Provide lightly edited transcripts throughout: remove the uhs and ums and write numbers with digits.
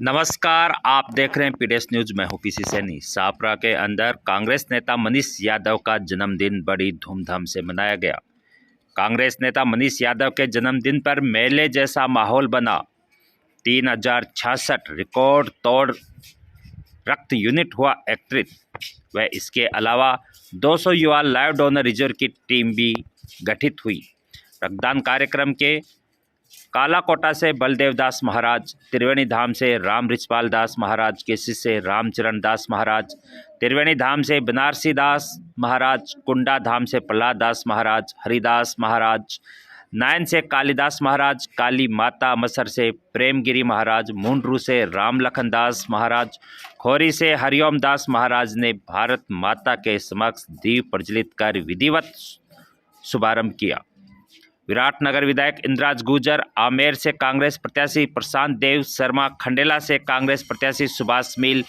नमस्कार, आप देख रहे हैं पीडीएस न्यूज। मैं हूं पीसी सैनी। सापरा के अंदर कांग्रेस नेता मनीष यादव का जन्मदिन बड़ी धूमधाम से मनाया गया। कांग्रेस नेता मनीष यादव के जन्मदिन पर मेले जैसा माहौल बना। 3066 रिकॉर्ड तोड़ रक्त यूनिट हुआ एकत्रित व इसके अलावा 200 युवा लाइव डोनर रिजर्व की टीम भी गठित हुई। रक्तदान कार्यक्रम के कालाकोटा से बलदेव दास महाराज, त्रिवेणी धाम से राम रिचपाल दास महाराज के शिष्य रामचरण दास महाराज, त्रिवेणी धाम से बनारसी दास महाराज, कुंडा धाम से प्रहलाद दास महाराज, हरिदास महाराज, नायन से कालिदास महाराज, काली माता मसर से प्रेमगिरी महाराज, मुंड्रू से राम लखन दास महाराज, खोरी से हरिओम दास महाराज ने भारत माता के समक्ष दीप प्रज्वलित कर विधिवत शुभारंभ किया। विराटनगर विधायक इंद्राज गुर्जर, आमेर से कांग्रेस प्रत्याशी प्रशांत देव शर्मा, खंडेला से कांग्रेस प्रत्याशी सुभाष मील,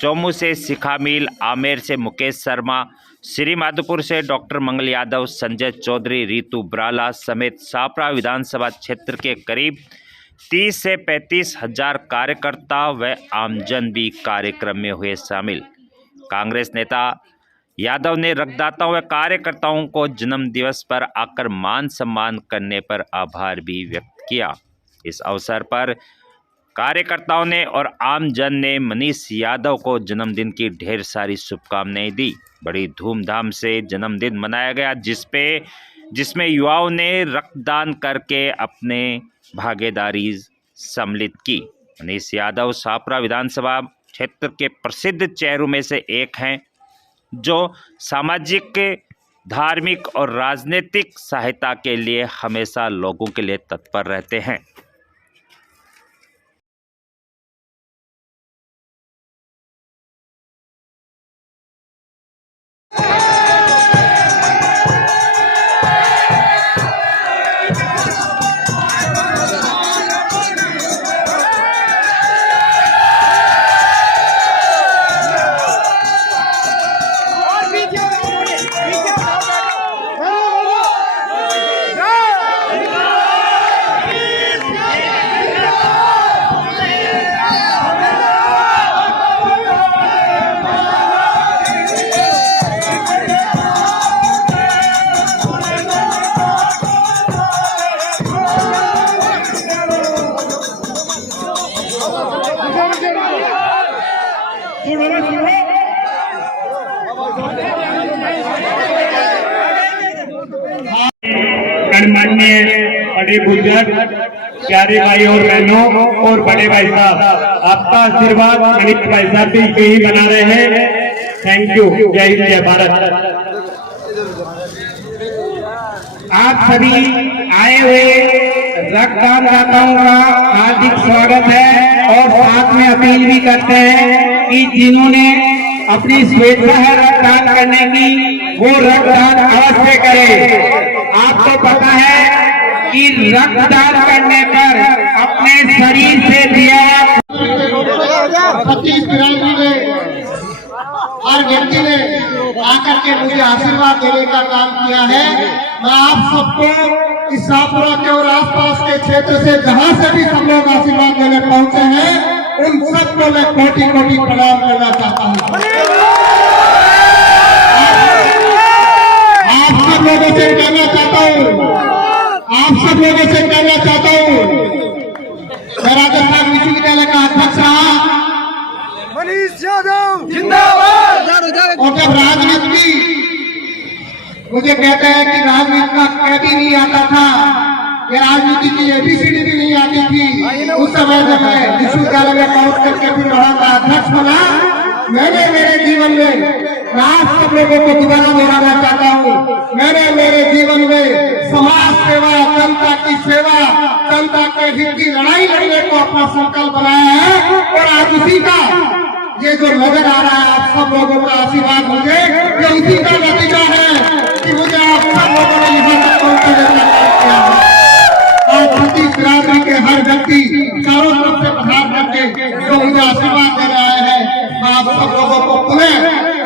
चौमू से शिखा मील, आमेर से मुकेश शर्मा, श्री माधोपुर से डॉक्टर मंगल यादव, संजय चौधरी, रितु ब्राला समेत सापरा विधानसभा क्षेत्र के करीब 30 से 35 हजार कार्यकर्ता व आमजन भी कार्यक्रम में हुए शामिल। कांग्रेस नेता यादव ने रक्तदाताओं व कार्यकर्ताओं को जन्म दिवस पर आकर मान सम्मान करने पर आभार भी व्यक्त किया। इस अवसर पर कार्यकर्ताओं ने और आमजन ने मनीष यादव को जन्मदिन की ढेर सारी शुभकामनाएं दी। बड़ी धूमधाम से जन्मदिन मनाया गया, जिसमें युवाओं ने रक्तदान करके अपने भागीदारी सम्मिलित की। मनीष यादव सापरा विधानसभा क्षेत्र के प्रसिद्ध चेहरों में से एक हैं, जो सामाजिक, धार्मिक और राजनीतिक सहायता के लिए हमेशा लोगों के लिए तत्पर रहते हैं। गणमान्य बड़े बुजुर्ग, प्यारे भाई और बहनों और बड़े भाई साहब, आपका आशीर्वाद मनीष भाई साहब भी ही बना रहे हैं। Thank you. जय हिंद, जय भारत। आप सभी आए हुए रक्तदान दाताओं का हार्दिक स्वागत है और साथ में अपील भी करते हैं कि जिन्होंने अपनी स्वेच्छा है रक्तदान करने की, वो रक्तदान अवश्य करें। आपको पता है कि रक्तदान करने पर अपने शरीर से दिया 25 में हर व्यक्ति ने आकर के मुझे आशीर्वाद देने का काम किया है। मैं आप सबको इस सापुरा के और आसपास के क्षेत्र से जहां से भी सब लोग आशीर्वाद देने पहुंचे हैं, उन सबको मैं कोटि कोटि प्रणाम करना चाहता हूं। आप सब लोगों से कहना चाहता हूं, मैं राजस्थान विश्वविद्यालय का अध्यक्ष रहा, मनीष यादव जिंदाबाद। और जब राजनीति, मुझे कहते हैं कि राजनीति का कभी नहीं आता था, ये राजनीति की एबीसीडी भी नहीं आती थी। उस समय जब मैं विश्वविद्यालय में पहुंच करके फिर वहां का अध्यक्ष बना, मैंने मेरे जीवन में, आप सब लोगों को दोबारा दोहराना चाहता हूँ, मैंने मेरे जीवन में समाज सेवा, जनता की सेवा, जनता के हित की लड़ाई लड़ने को अपना संकल्प बनाया है। और आज उसी का ये जो नजर आ रहा है, आप सब लोगों का आशीर्वाद मुझे, ये उसी का नतीजा है कि मुझे आप सब लोगों ने यहाँ तक पहुंचने का काम किया है। और प्रति बिरादरी के हर व्यक्ति चारों तरफ से पधार करके जो मुझे आशीर्वाद दे रहा है, मैं आप सब लोगों को पुनः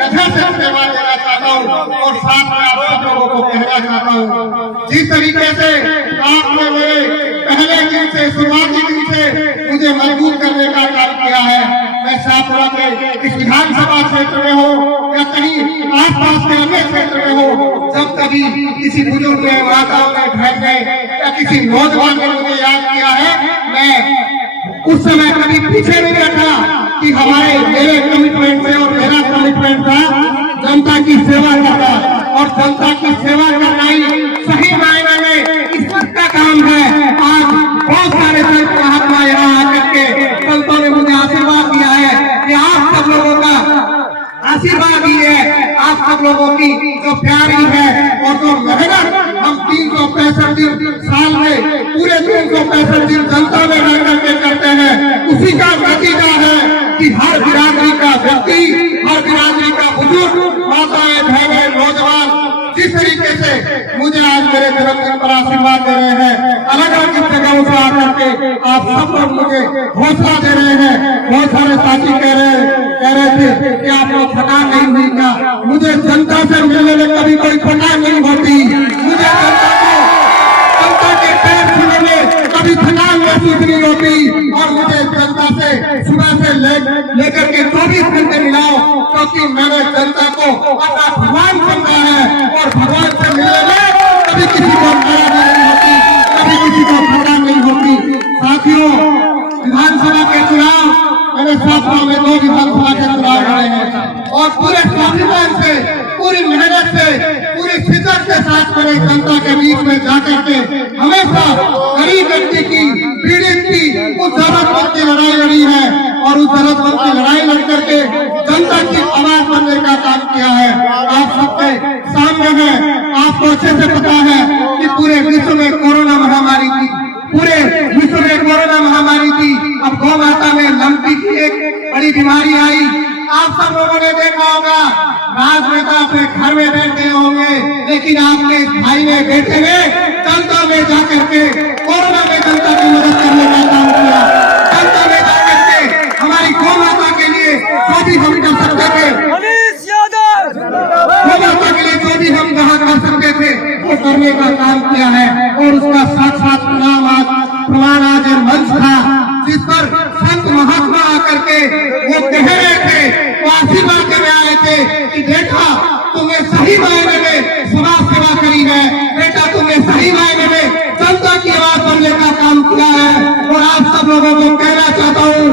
धन्यवाद देना चाहता हूँ और साथ में आप सब लोगों को कहना चाहता हूँ, जिस तरीके से आपने मेरे पहले दिन से, शुरुआती दिन से मुझे मजबूत करने का काम किया विधानसभा क्षेत्र में हो या कहीं आसपास के अन्य क्षेत्र में हो, जब कभी किसी बुजुर्ग ने, माताओं ने, बहन ने या किसी नौजवान ने मुझे याद किया है, मैं उस समय कभी पीछे नहीं बैठा कि मेरे कमिटमेंट से, और मेरा कमिटमेंट था जनता की सेवा करना, और जनता की सेवा करना ही सही मायने में इसका काम है। आज बहुत सारे संत महात्मा यहाँ आकर के संतों ने मुझे आशीर्वाद दिया है कि आप सब लोगों का आशीर्वाद ही है, आप सब लोगों की जो प्यारी है और जो मेहनत हम 365 दिन साल में पूरे 365 दिन जनता में रह करके करते हैं, उसी का नतीजा है कि हर बिरादरी का व्यक्ति, हर बिरादरी का बुजुर्ग, माताएं, बहनें, नौजवान जिस तरीके से मुझे आज मेरे जन्मदिन पर आशीर्वाद दे रहे हैं, अलग अलग जगहों से आकर के आप सब लोग मुझे हौसला दे रहे हैं। बहुत सारे साथी कह रहे थे कि आप लोग थकान नहीं हुई क्या? मुझे जनता से मिलने में कभी कोई थकान नहीं होती, मुझे जनता के पैर छूने में कभी थकान महसूस नहीं होती, और मुझे जनता से सुबह से लेकर के 24 घंटे मिलाओ, क्योंकि मैंने जनता को अपना भगवान समझा है, और भगवान से मिलने में कभी किसी को नाराजगी नहीं होती, कभी किसी को थकान नहीं होती। साथियों, विधानसभा के चुनाव मैंने 7 साल में 2 विधानसभा के चुनाव लड़े हैं, और पूरे स्वाभिमान से, पूरी मेहनत से, पूरी शिद्दत के साथ मैंने जनता के बीच में जाकर के हमेशा गरीब व्यक्ति की, पीड़ित की, उस जरूरतमंद की लड़ाई लड़ी है, और उस जरूरतमंद की लड़ाई लड़ करके जनता की आवाज बनने का काम किया है। आप सबके सामने है, आपको अच्छे से पता है कि पूरे विश्व में कोरोना महामारी थी, पूरे विश्व में कोरोना महामारी थी। अब गौ माता में लंपी की एक बड़ी बीमारी आई। आप सब लोगों ने देखा होगा, राजनेता अपने घर में बैठे होंगे, लेकिन आपके इस भाई ने बैठे हुए जनता में जाकर के कोरोना में जनता की मदद करने का काम किया। जनता में जाकर के हमारी गौ माता के लिए जो भी हम कर सकते थे, गौ माता के लिए जो भी हम कहा कर सकते थे, वो करने का काम किया है, और उसका साक्षात प्रमाण आज मंच था, जिस पर संत महात्मा आकर के वो कह रहे थे, वो आशीर्वाद देने आए थे कि बेटा तुमने सही मायने में समाज सेवा करी है, बेटा तुमने सही मायने में जनता की आवाज बनने का काम किया है। और आप सब लोगों को कहना चाहता हूँ,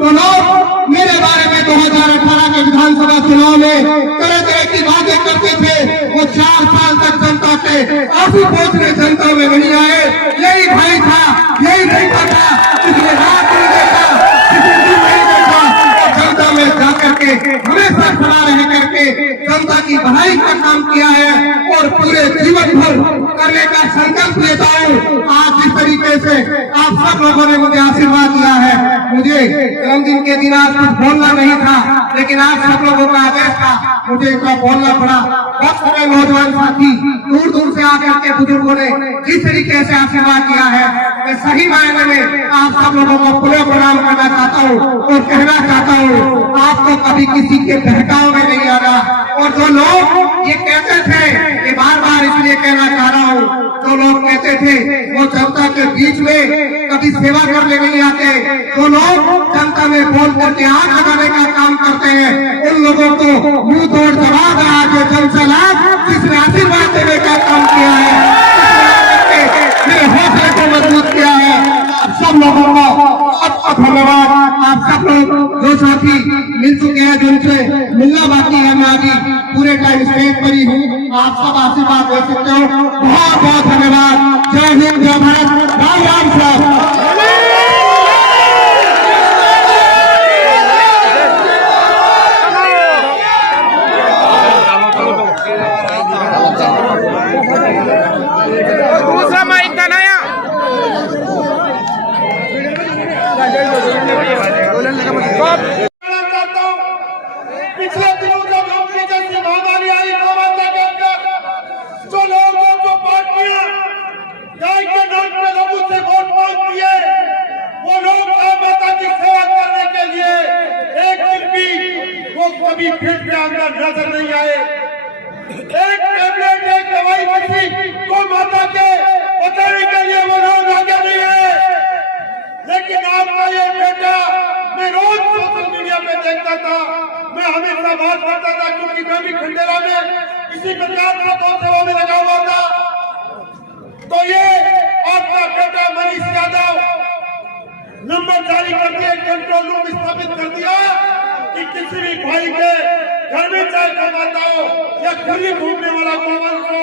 जो लोग मेरे बारे में 2018 के विधानसभा चुनाव में तरह तरह की बातें करते थे, वो 4 साल तक जनता के आंसू पोंछने जनता में नहीं आए। यही भाई था, यही बेटा था, जिसने रात नहीं देखा, किसी दिन नहीं देखा, और जनता में जाकर के हमेशा खड़ा रह करके जनता की भलाई का काम किया है, और पूरे जीवन भर करने का संकल्प लेता हूँ। आज जिस तरीके से आप सब लोगों ने मुझे आशीर्वाद दिया है, मुझे जन्मदिन के दिन आज कुछ बोलना नहीं था, लेकिन आप सब लोगों का आदेश था, मुझे इतना बोलना पड़ा। बहुत सारे नौजवान साथी दूर दूर से आकर के बुजुर्गों ने जिस तरीके से आशीर्वाद किया है, मैं सही मायने में आप सब लोगों को पूरे प्रणाम करना चाहता हूँ, और कहना चाहता हूँ, आपको कभी किसी के बहकाव में नहीं आना। और जो लोग ये कहते थे, ये बार बार इसलिए कहना चाह रहा हूँ, जो लोग कहते थे वो जनता के बीच में कभी सेवा करने नहीं आते, जो लोग जनता में बोल करके आग लगाने का काम करते हैं, उन लोगों को मुंह तोड़ जवाब है आज जनसलाब, जिसने आशीर्वाद देने का काम किया है, मेरे हौसले को मजबूत किया है। सब लोगों को बहुत धन्यवाद। आप सब लोग जो साथी मिल चुके हैं, जिनसे मिलना बाकी है, मैं अभी पूरे टाइम स्टेज पर ही हूँ, आप सब आशीर्वाद दे सकते हो। बहुत बहुत धन्यवाद। जय हिंद, जय भारत, राम राम साहब। दूसरा माइक का नया पिछले दिनों जब हमने जैसी महामारी आई कोरोना के अंदर, जो लोगों को पार्टियां गाय के नाम पे लोगों से वोट मांगती है, वो लोग माता की सेवा करने के लिए एक दिन भी वो कभी फील्ड पे अंदर नजर नहीं आए। एक कैबिनेट, एक दवाई मंत्री को माता के बताने के लिए वो लोग आगे नहीं आए। लेकिन आपका ये बेटा, मैं रोज सोशल मीडिया पे देखता था, मैं मैं हमेशा बात करता था, क्योंकि मैं भी खंडेरा में इसी प्रकार का दो सेवा में लगा हुआ था। तो ये आपका बेटा मनीष यादव नंबर जारी करके कंट्रोल रूम स्थापित कर दिया कि किसी भी भाई के घर में चाहे कमाता हो या खुली घूमने वाला कौन हो,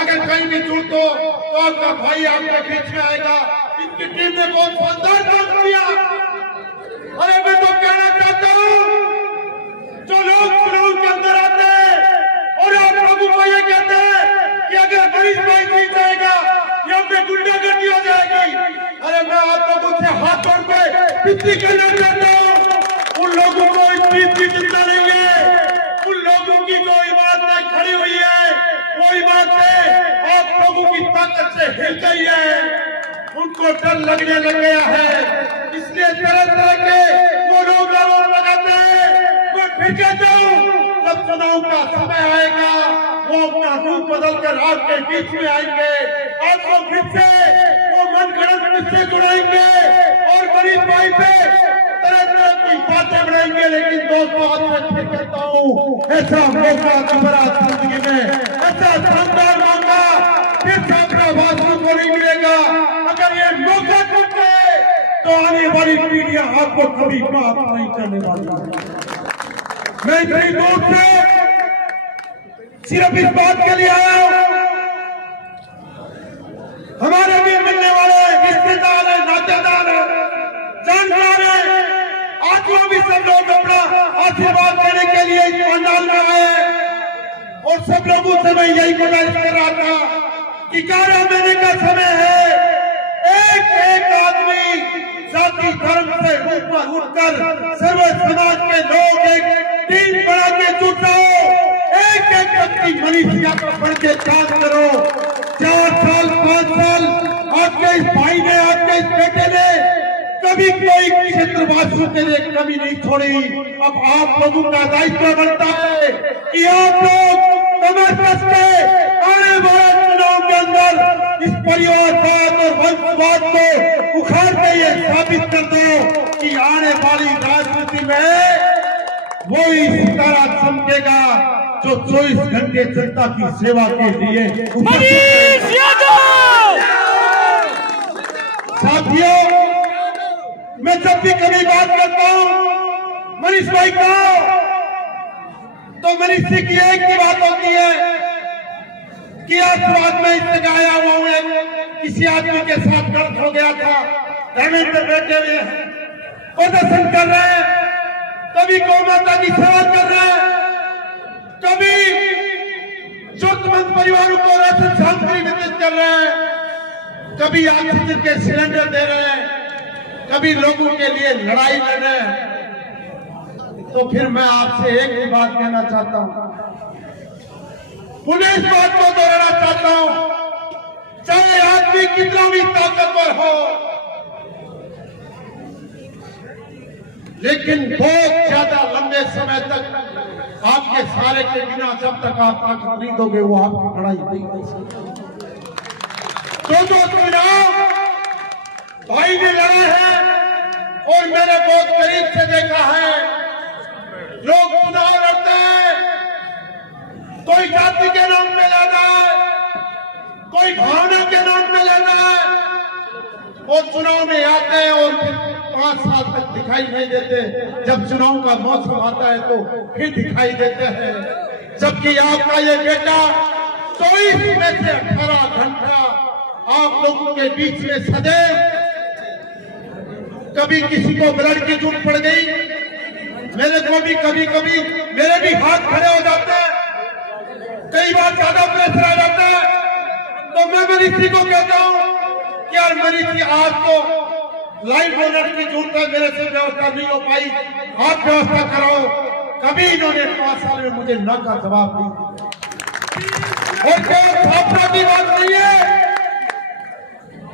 अगर कहीं भी जरूरत हो तो आपका भाई आपके बीच में आएगा। इनकी टीम ने बहुत शानदार काम किया। अरे मैं तो कहना चाहता हूँ, जो लोग चुनाव के अंदर आते हैं और आप प्रभु को ये कहते हैं कि अगर मनीष भाई जीत जाएगा यहाँ पे गुंडागर्दी हो जाएगी, अरे मैं आप लोगों से हाथ जोड़ के विनती करना चाहता हूँ, उन लोगों को इस जीत की चिंता नहीं है। उन लोगों की जो इबादतें खड़ी हुई है वो इबादतें आप लोगों की ताकत से हिल गई है, उनको डर लगने लग गया है। इसलिए तरह तरह के वो लोग आरोप लगाते हैं। मैं फिर कहता हूँ, जब चुनाव का समय आएगा वो अपना रूप बदल कर आपके बीच में आएंगे, आपको फिर से वो मनगढ़ंत से जुड़ाएंगे और मनीष भाई पे तरह तरह की बातें बनाएंगे। लेकिन दोस्तों, आज मैं कहता हूँ, ऐसा मौका दोबारा जिंदगी में, ऐसा शानदार मौका फिर छात्रावासियों को नहीं मिलेगा। अगर ये मौका टूटे तो आने वाली पीढ़ियां आपको कभी माफ नहीं करने वाली। मैं इतनी दूर से सिर्फ इस बात के लिए आया हूं, हमारे भी मिलने वाले रिश्तेदार है, नातेदार है, जानकार है, आज वो भी सब लोग अपना आशीर्वाद देने के लिए इस पंडाल में आए। और सब लोगों से मैं यही गुजारिश कर रहा था कि 11 महीने का समय है, एक एक आदमी जाति धर्म से ऊपर उठकर सर्व समाज के लोग एक टीम बना के जुट जाओ, एक एक व्यक्ति मनीष यादव बढ़ के काम करो। 4 साल 5 साल आपके इस भाई ने, आपके इस बेटे ने कभी कोई क्षेत्रवासियों के लिए कमी नहीं छोड़ी। अब आप लोगों का दायित्व बनता है कि आप लोग कमर कस के आने वाले चुनाव के अंदर इस परिवारवाद और वंशवाद को उखाड़ के ये साबित कर दो कि आने वाली राजनीति में वो इस तरह चमकेगा जो 24 घंटे जनता की सेवा के लिए साथियों, मैं जब भी कभी बात करता हूँ मनीष भाई का, तो मनीष जी की एक ही बात होती है कि आज रात में इससे आया हुआ हूँ, किसी आदमी के साथ गलत हो गया था, धरने पे बैठे हुए हैं, प्रदर्शन कर रहे हैं, कभी गौ माता की सेवा कर रहे हैं, कभी जरूरतमंद परिवारों को राशन सामग्री वितरित कर रहे हैं, कभी ऑक्सीजन के सिलेंडर दे रहे हैं, कभी लोगों के लिए लड़ाई लड़ रहे हैं। तो फिर मैं आपसे एक ही बात कहना चाहता हूं, पुनः इस बात को दोहराना चाहता हूं, चाहे आदमी कितना भी ताकतवर हो, लेकिन बहुत ज्यादा लंबे समय तक आपके सहारे के बिना जब तक आप ताकत नहीं दोगे वो आपकी लड़ाई नहीं कर सकते। तो जो चुनाव भाई ने लड़ा है और मैंने बहुत करीब से देखा है, लोग चुनाव लड़ते हैं, कोई जाति के नाम पे लड़ा है, कोई भावना के नाम पे लड़ा है, और चुनाव में आते हैं और 5 साल तक दिखाई नहीं देते। जब चुनाव का मौसम आता है तो फिर दिखाई देते हैं। जबकि आपका ये बेटा 24 में से 18 घंटा आप लोगों के बीच में सदैव, कभी किसी को ब्लड की जरूरत पड़ गई, मेरे को भी कभी कभी मेरे भी हाथ खड़े हो जाते हैं, कई बार ज्यादा प्रेशर आ जाता है, तो मैं मनीष जी को कहता हूं कि यार मनीष जी, आपको लाइव डोनर की जरूरत है, मेरे से व्यवस्था नहीं हो पाई, आप व्यवस्था कराओ। कभी इन्होंने 5 साल में मुझे न का जवाब नहीं दिया। और केवल छात्रा की बात नहीं है,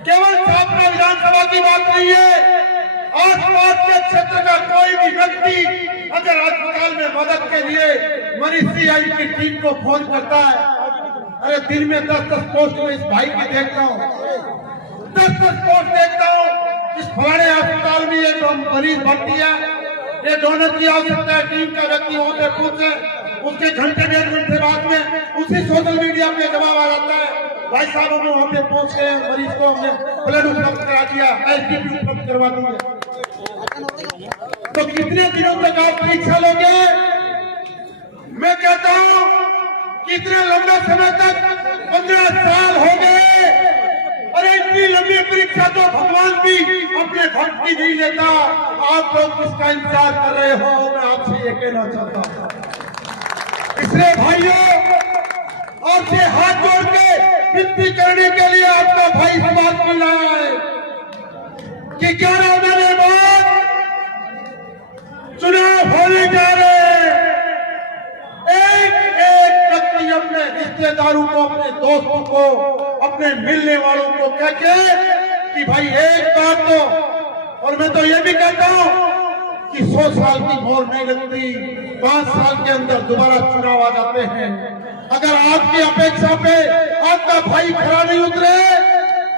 केवल छात्रा विधानसभा की बात नहीं है, आसपास के क्षेत्र का कोई भी व्यक्ति अगर अस्पताल में मदद के लिए मनीष जी की टीम को फोन करता है, अरे दिन में 10-10 पोस्ट में इस भाई की देखता हूँ, 10-10 पोस्ट देखता हूँ, इस फलाने अस्पताल में ये तो मरीज भर्ती है, ये डोनर की आवश्यकता है, टीम का व्यक्ति वहां पे पहुंचे, उसके घंटे 1.5 घंटे बाद में उसी सोशल मीडिया पे जवाब आ जाता है, भाई साहब हम वहां पे पहुंच गए, मरीज को हमने ब्लड उपलब्ध करा दिया, एसपीपी उपलब्ध करवा देंगे। तो कितने दिनों तक आप परीक्षा लोगे? मैं कहता हूं कितने लंबे समय तक, 15 साल हो गए, और इतनी लंबी परीक्षा तो भगवान भी अपने भक्त की नहीं लेता। आप लोग किसका इंतजार कर रहे हो? मैं आपसे ये कहना चाहता हूं। इसलिए भाइयों, आपसे हाथ जोड़ के विनती करने के लिए आपका भाई इस बात में लाया है कि 11 महीने बाद चुनाव होने जा रहे हैं। एक एक व्यक्ति अपने रिश्तेदारों को, अपने दोस्तों को, अपने मिलने वालों को कह के कि भाई एक बार तो, और मैं तो ये भी कहता हूं कि 100 साल की मोहर नहीं लगती, 5 साल के अंदर दोबारा चुनाव आ जाते हैं। अगर आपकी अपेक्षा पे आपका भाई खड़ा नहीं उतरे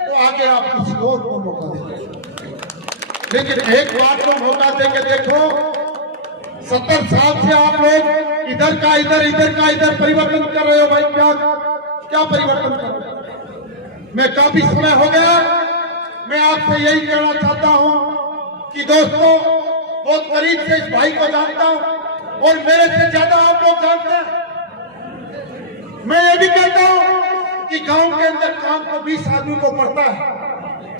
तो आगे आप किसी और को मौका देंगे। लेकिन एक बार को मौका देके देखो, 70 साल से आप लोग इधर का इधर, इधर का इधर परिवर्तन कर रहे हो। भाई क्या परिवर्तन कर रहे हो? मैं काफी समय हो गया, मैं आपसे यही कहना चाहता हूं कि दोस्तों, बहुत करीब से इस भाई को जानता हूं और मेरे से ज्यादा आप लोग जानते हैं। मैं ये भी कहता हूं कि गांव के अंदर काम तो 20 आदमी को पड़ता है।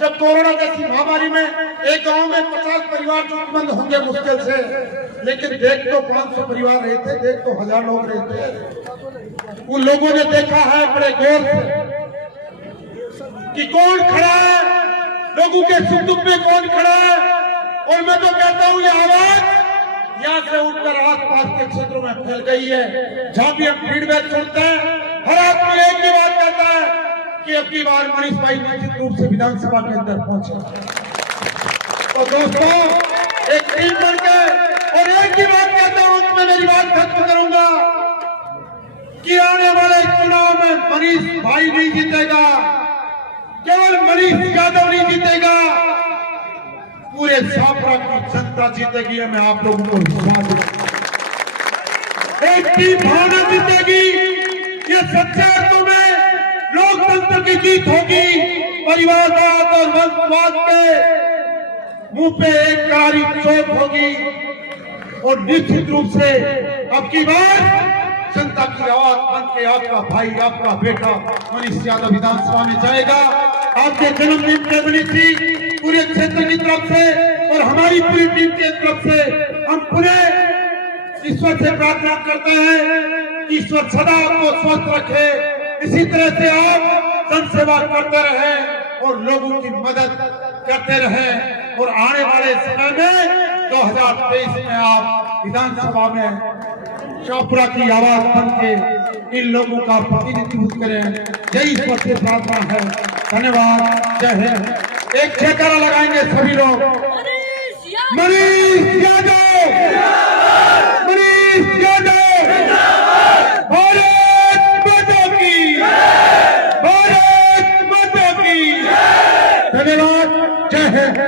जब कोरोना जैसी महामारी में एक गांव में 50 परिवार जरूरतमंद होंगे मुश्किल से, लेकिन देख तो 500 परिवार रहे थे, देख तो 1000 लोग रहे थे। उन लोगों ने देखा है बड़े गौर से कि कौन खड़ा है, लोगों के सुख दुख में कौन खड़ा है। और मैं तो कहता हूं ये आवाज यहाँ से उठकर आसपास के क्षेत्रों में फैल गई है। जहां भी हम फीडबैक सुनते हैं, हर आदमी एक ही बात कहता है कि अब की बार मनीष भाई निश्चित रूप से विधानसभा के अंदर पहुंचे। तो दोस्तों, एक टीम बनकर, और एक ही बात कहता हूं, मैं मेरी बात खत्म करूंगा कि आने वाले चुनाव में मनीष भाई नहीं जीतेगा, केवल मनीष यादव नहीं जीतेगा, पूरे छापरा की जनता जीतेगी। मैं आप लोगों को विश्वास देता, एक टीम भावना जीतेगी। ये सच्चे अर्थों में लोकतंत्र की जीत होगी। परिवारवाद और वंशवाद के मुंह पे एक कारी चोट होगी, और निश्चित रूप से अब की बार जनता की आवाज बन के आपका भाई, आपका बेटा मनीष यादव विधानसभा में जाएगा। आपके जन्मदिन पे बनी थी पूरे क्षेत्र की तरफ से और हमारी पूरी टीम की तरफ से हम पूरे ईश्वर से प्रार्थना करते हैं कि ईश्वर सदा आपको स्वस्थ रखे। इसी तरह से आप जन सेवा करते रहे और लोगों की मदद करते रहे, और आने वाले समय में 2023 में आप विधानसभा में छापरा की आवाज बन के इन लोगों का प्रतिनिधित्व करें। यही ईश्वर से प्रार्थना है। धन्यवाद। जय हिंद। एक जयकारा लगाएंगे सभी लोग। मनीष यादव, मनीष यादव, भारत माता की, भारत माता की। धन्यवाद। जय हिंद।